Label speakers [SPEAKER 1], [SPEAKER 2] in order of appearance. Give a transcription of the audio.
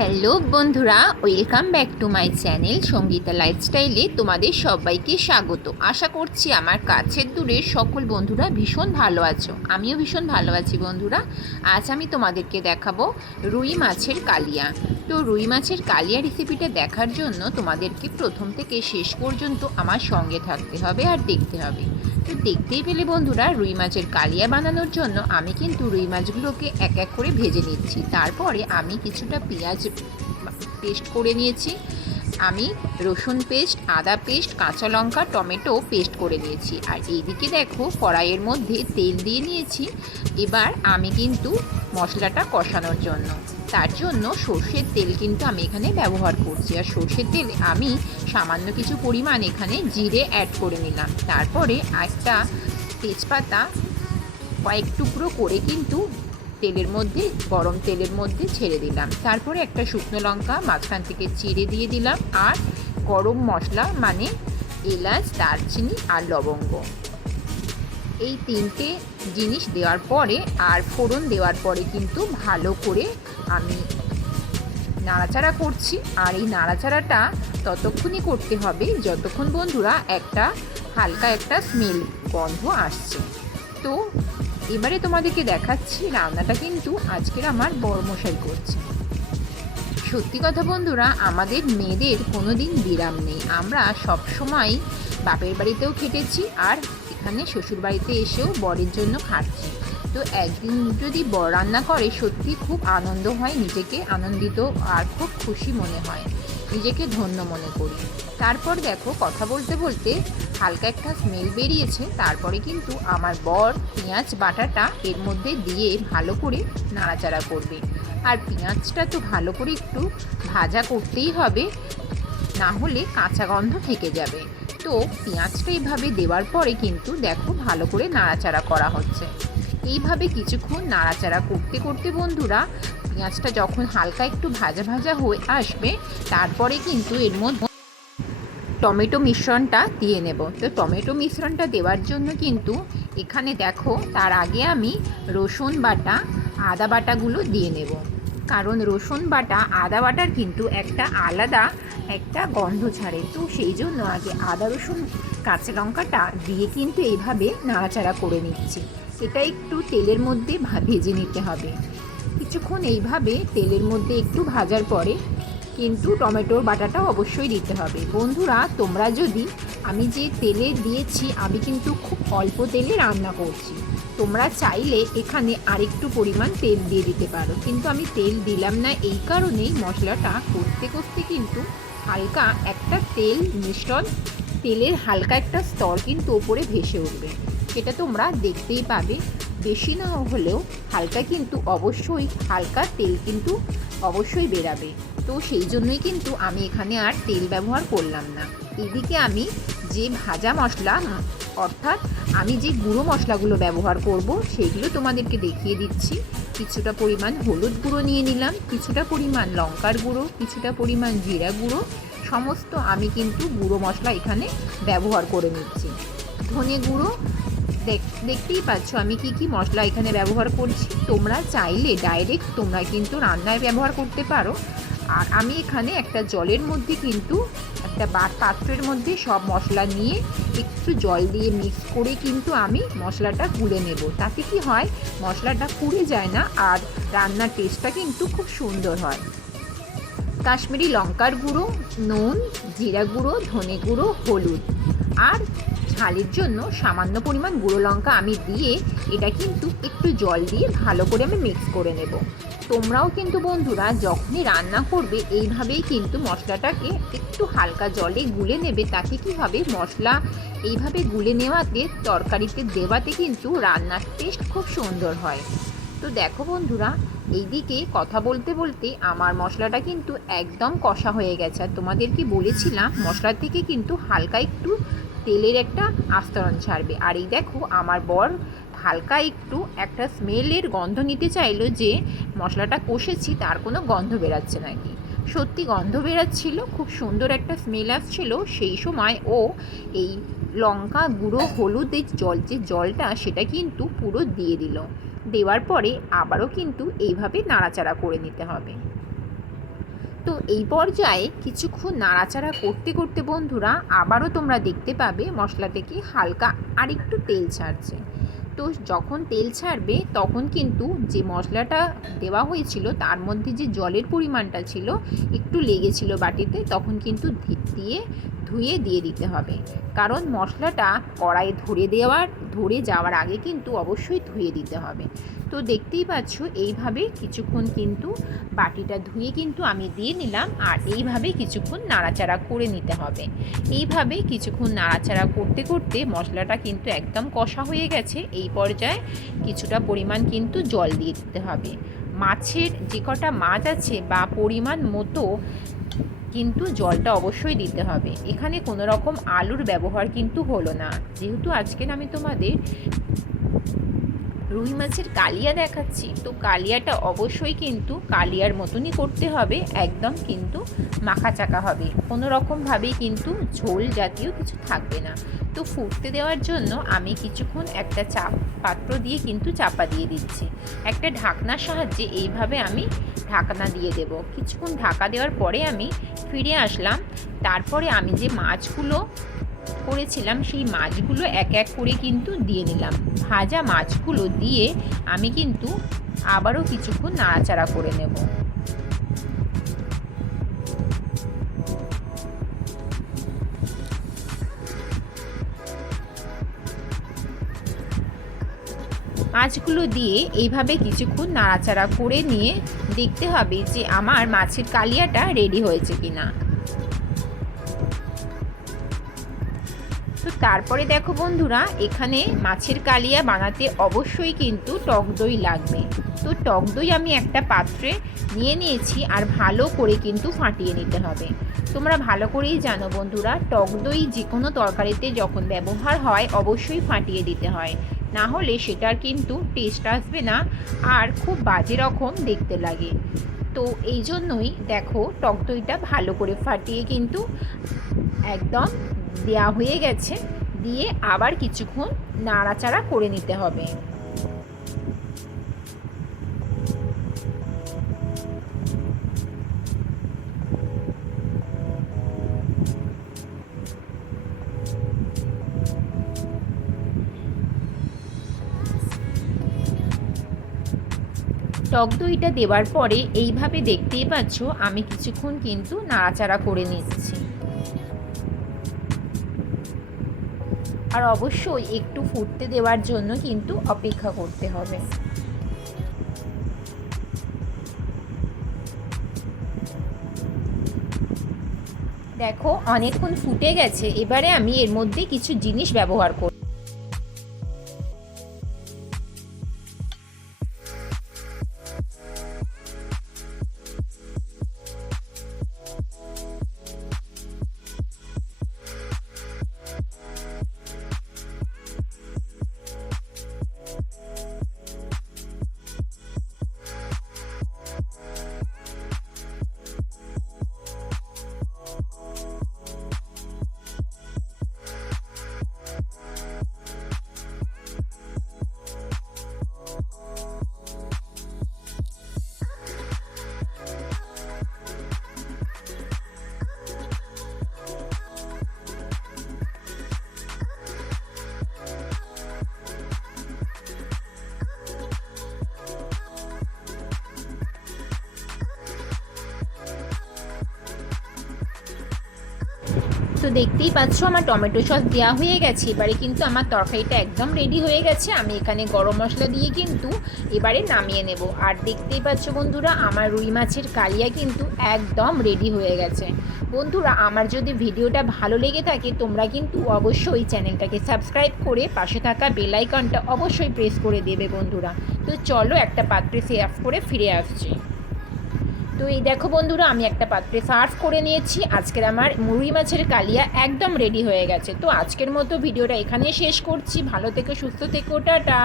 [SPEAKER 1] Hello বন্ধুরা welcome back to my channel Sangita লাইফস্টাইলে তোমাদের সবাইকে স্বাগত। আশা করছি আমার কাছের দূরের সকল বন্ধুরা ভীষণ ভালো আছো। আমিও ভীষণ ভালো আছি বন্ধুরা। আজ আমি তোমাদেরকে দেখাবো রুই মাছের কালিয়া। তো রুই মাছের কালিয়া রেসিপিটা দেখার জন্য তোমাদেরকে প্রথম থেকে শেষ পর্যন্ত আমার সঙ্গে থাকতে হবে আর দেখতে হবে। তো দেখতেই পেলে বন্ধুরা, রুই মাছের কালিয়া বানানোর জন্য আমি কিন্তু রুই মাছগুলোকে এক এক করে ভেজে নিচ্ছি। তারপরে আমি কিছুটা পেঁয়াজ পেস্ট করে নিয়েছি। আমি রসুন পেস্ট, আদা পেস্ট, কাঁচা লঙ্কা, টমেটো পেস্ট করে নিয়েছি। আর এইদিকে দেখো, কড়াইয়ের মধ্যে তেল দিয়ে নিয়েছি। এবার আমি কিন্তু মশলাটা কষানোর জন্য। তার জন্য সর্ষের তেল কিন্তু আমি এখানে ব্যবহার করছি। আর সর্ষের তেল আমি সামান্য কিছু পরিমাণ এখানে জিরে অ্যাড করে নিলাম। তারপরে একটা তেজপাতা কয়েক টুকরো করে কিন্তু তেলের মধ্যে, গরম তেলের মধ্যে ছেড়ে দিলাম। তারপরে একটা শুকনো লঙ্কা, মাঝখান থেকে চিড়ে দিয়ে দিলাম। আর গরম মশলা মানে এলাচ, দারচিনি আর লবঙ্গ। এই তিনটে জিনিস দেওয়ার পরে আর ফোড়ন দেওয়ার পরে কিন্তু ভালো করে আমি নাড়াচাড়া করছি। আর এই নাড়াচাড়াটা ততক্ষণই করতে হবে যতক্ষণ বন্ধুরা একটা হালকা একটা স্মেল গন্ধ আসছে। তো এবারে তোমাদেরকে দেখাচ্ছি রান্নাটা কিন্তু আজকের আমার বড় মশাই করছে। সত্যি কথা বন্ধুরা, আমাদের মেয়েদের কোনো দিন বিরাম নেই। আমরা সব সময় বাপের বাড়িতেও খেটেছি আর এখানে শ্বশুর বাড়িতে এসেও বরের জন্য খাচ্ছি তো একদিন যদি রান্না করে, সত্যি খুব আনন্দ হয়, নিজেকে আনন্দিত আর খুব খুশি মনে হয়। নিজেকে ধন্য মনে করি। তারপর দেখো, কথা বলতে বলতে হালকা একটা স্মেল বেরিয়েছে। তারপরে কিন্তু আমার বর পেঁয়াজ, বাটাটা এর মধ্যে দিয়ে ভালো করে নাড়াচাড়া করবে। আর পেঁয়াজটা তো ভালো করে একটু ভাজা করতেই হবে। না হলে কাঁচা গন্ধ থেকে যাবে। তো পেঁয়াজটা এইভাবে দেওয়ার পরে কিন্তু দেখো ভালো করে নাড়াচাড়া করা হচ্ছে। এইভাবে কিছুক্ষণ নাড়াচাড়া করতে করতে বন্ধুরা, পেঁয়াজটা যখন হালকা একটু ভাজা ভাজা হয়ে আসবে, তারপরে কিন্তু এর মধ্যে টমেটো মিশ্রণটা দিয়ে নেব। তো টমেটো মিশ্রণটা দেওয়ার জন্য কিন্তু এখানে দেখো, তার আগে আমি রসুন বাটা, আদা বাটাগুলো দিয়ে নেব। কারণ রসুন বাটা, আদা বাটার কিন্তু একটা আলাদা একটা গন্ধ ছাড়ে। তো সেই জন্য আগে আদা, রসুন, কাঁচা লঙ্কাটা দিয়ে কিন্তু এইভাবে নাড়াচাড়া করে নিচ্ছি। এটা একটু তেলের মধ্যে ভেজে নিতে হবে। কিছুক্ষণ এইভাবে তেলের মধ্যে একটু ভাজার পরে কিন্তু টমেটোর বাটাটা অবশ্যই দিতে হবে। বন্ধুরা, তোমরা যদি, আমি যে তেলে দিয়েছি, আমি কিন্তু খুব অল্প তেলে রান্না করছি। তোমরা চাইলে এখানে আরেকটু পরিমাণ তেল দিয়ে দিতে পারো। কিন্তু আমি তেল দিলাম না, এই কারণেই মশলাটা করতে করতে কিন্তু হালকা একটা তেল মিশ্রণ, তেলের হালকা একটা স্তর কিন্তু ওপরে ভেসে উঠবে। সেটা তোমরা দেখতেই পাবে। বেশি না হলেও হালকা কিন্তু অবশ্যই, হালকা তেল কিন্তু অবশ্যই বেরাবে। তো সেই জন্যই কিন্তু আমি এখানে আর তেল ব্যবহার করলাম না। এদিকে আমি যে ভাজা মশলা, অর্থাৎ আমি যে গুঁড়ো মশলাগুলো ব্যবহার করব, সেগুলো তোমাদেরকে দেখিয়ে দিচ্ছি। কিছুটা পরিমাণ হলুদ গুঁড়ো নিয়ে নিলাম, কিছুটা পরিমাণ লঙ্কার গুঁড়ো, কিছুটা পরিমাণ জিরা গুঁড়ো, সমস্ত আমি কিন্তু গুঁড়ো মশলা এখানে ব্যবহার করে নিচ্ছি। ধনে গুঁড়ো, দেখ- দেখতেই পাচ্ছ আমি কি কি মশলা এখানে ব্যবহার করছি। তোমরা চাইলে ডাইরেক্ট তোমরা কিন্তু রান্নায় ব্যবহার করতে পারো। আর আমি এখানে একটা জলের মধ্যে কিন্তু একটা বা- পাত্রের মধ্যে সব মশলা নিয়ে একটু জল দিয়ে মিক্স করে কিন্তু আমি মশলাটা গুলে নেব। তাতে কি হয়? মশলাটা পুড়ে যায় না আর রান্নার টেস্টটা কিন্তু খুব সুন্দর হয়। কাশ্মীরি লঙ্কার গুঁড়ো, নুন, জিরা গুঁড়ো, ধনে গুঁড়ো, হলুদ। আর ঝালের জন্য সামান্য পরিমাণ গুঁড়ো লঙ্কা আমি দিয়ে এটা কিন্তু একটু জল দিয়ে ভালো করে আমি মিক্স করে নেব। তোমরাও কিন্তু বন্ধুরা যখনই রান্না করবে, এইভাবেই কিন্তু মশলাটাকে একটু হালকা জলে গুলে নেবে। তাতে কী হবে মশলা এইভাবে গুলে নেওয়াতে, তরকারিতে দেওয়াতে কিন্তু রান্নার টেস্ট খুব সুন্দর হয়। তো দেখো বন্ধুরা, এইদিকে কথা বলতে বলতে আমার মশলাটা কিন্তু একদম কষা হয়ে গেছে। আর তোমাদেরকে বলেছিলাম মশলা থেকে কিন্তু হালকা একটু তেলের একটা আস্তরণ ছাড়বে। আর এই দেখো, আমার বর হালকা একটু একটা স্মেলের গন্ধ নিতে চাইলো যে মশলাটা কষেছি, তার কোনো গন্ধ বেরাচ্ছে নাকি। সত্যি গন্ধ বেরাচ্ছিল, খুব সুন্দর একটা স্মেল আসছিল। সেই সময় ও এই লঙ্কা গুঁড়ো হলুদের জল, যে জলটা, সেটা কিন্তু পুরো দিয়ে দিল। দেওয়ার পরে আবারও কিন্তু এইভাবে নাড়াচাড়া করে নিতে হবে। এই পর্যায়ে কিছুক্ষণ নাড়াচাড়া করতে করতে বন্ধুরা আবারও তোমরা দেখতে পাবে মশলা থেকে হালকা আরেকটু তেল ছাড়ছে। তো যখন তেল ছাড়বে, তখন কিন্তু যে মশলাটা দেওয়া হয়েছিল, তার মধ্যে যে জলের পরিমাণটা ছিল, একটু লেগেছিল বাটিতে, তখন কিন্তু দিয়ে ধুয়ে দিয়ে দিতে হবে। কারণ মশলাটা কড়াই ধরে দেওয়ার, ধরে যাওয়ার আগে কিন্তু অবশ্যই ধুয়ে দিতে হবে। তো দেখতেই পাচ্ছ, এইভাবে কিছুক্ষণ কিন্তু বাটিটা ধুয়ে কিন্তু আমি দিয়ে নিলাম আর এইভাবে কিছুক্ষণ নাড়াচাড়া করে নিতে হবে। এইভাবে কিছুক্ষণ নাড়াচাড়া করতে করতে মশলাটা কিন্তু একদম কষা হয়ে গেছে। এই পর্যায়ে কিছুটা পরিমাণ কিন্তু জল দিয়ে দিতে হবে। মাছের যে কটা মাছ আছে বা পরিমাণ মতো কিন্তু জলটা অবশ্যই দিতে হবে। এখানে কোনো রকম আলুর ব্যবহার কিন্তু হলো না। যেহেতু আজকের আমি তোমাদের রুই মাছের কালিয়া দেখাচ্ছি। তো কালিয়াটা অবশ্যই কিন্তু কালিয়ার মতনই করতে হবে, একদম কিন্তু মাখা চাকা হবে। কোনো রকমভাবেই কিন্তু ঝোল জাতীয় কিছু থাকবে না। তো ফুটতে দেওয়ার জন্য আমি কিছুক্ষণ একটা চাপ, পাত্র দিয়ে কিন্তু চাপা দিয়ে দিচ্ছি। একটা ঢাকনার সাহায্যে এইভাবে আমি ঢাকনা দিয়ে দেব। কিছুক্ষণ ঢাকা দেওয়ার পরে আমি ফিরে আসলাম। তারপরে আমি যে মাছগুলো করেছিলাম, সেই মাছগুলো এক এক করে কিন্তু দিয়ে নিলাম। ভাজা মাছগুলো দিয়ে আমি কিন্তু আবারও কিছুক্ষণ নাড়াচাড়া করে নেব। মাছগুলো দিয়ে এইভাবে কিছুক্ষণ নাড়াচাড়া করে নিয়ে দেখতে হবে যে আমার মাছের কালিয়াটা রেডি হয়েছে কিনা। তারপরে দেখো বন্ধুরা, এখানে মাছের কালিয়া বানাতে অবশ্যই কিন্তু টক দই লাগবে। তো টক দই আমি একটা পাত্রে নিয়ে নিয়েছি আর ভালো করে কিন্তু ফাটিয়ে নিতে হবে। তোমরা ভালো করেই জানো বন্ধুরা, টক দই যে কোনো তরকারিতে যখন ব্যবহার হয় অবশ্যই ফাটিয়ে দিতে হয়। না হলে সেটার কিন্তু টেস্ট আসবে না আর খুব বাজে রকম দেখতে লাগে। তো এই জন্যই দেখো টক দইটা ভালো করে ফাটিয়ে কিন্তু একদম দেয়া হয়ে গেছে, দিয়ে আবার কিছুক্ষণ নাড়াচাড়া করে নিতে হবে। টক দইটা দেওয়ার পরে এইভাবে দেখতেই পাচ্ছ, আমি কিছুক্ষণ কিন্তু নাড়াচাড়া করে নিচ্ছি। আর অবশ্যই একটু ফুটতে দেওয়ার জন্য কিন্তু অপেক্ষা করতে হবে। দেখো, অনেকক্ষণ ফুটে গেছে, এবারে আমি এর মধ্যে কিছু জিনিস ব্যবহার করব। তো দেখতেই পাচ্ছ, আমার টমেটো সস দেওয়া হয়ে গেছে। এবারে কিন্তু আমার তরকারিটা একদম রেডি হয়ে গেছে। আমি এখানে গরম মশলা দিয়ে কিন্তু এবারে নামিয়ে নেব। আর দেখতেই পাচ্ছ বন্ধুরা, আমার রুই মাছের কালিয়া কিন্তু একদম রেডি হয়ে গেছে। বন্ধুরা, আমার যদি ভিডিওটা ভালো লেগে থাকে, তোমরা কিন্তু অবশ্যই চ্যানেলটাকে সাবস্ক্রাইব করে পাশে থাকা বেল আইকনটা অবশ্যই প্রেস করে দেবে বন্ধুরা। তো চলো একটা পাত্রে সেভ করে ফিরে আসছি। তো এই দেখো বন্ধুরা, আমি একটা পাত্রে সার্ভ করে নিয়েছি। আজকের আমার মুড়ি মাছের কালিয়া একদম রেডি হয়ে গেছে। তো আজকের মতো ভিডিওটা এখানে শেষ করছি। ভালো থেকে, সুস্থ থেকো, টাটা।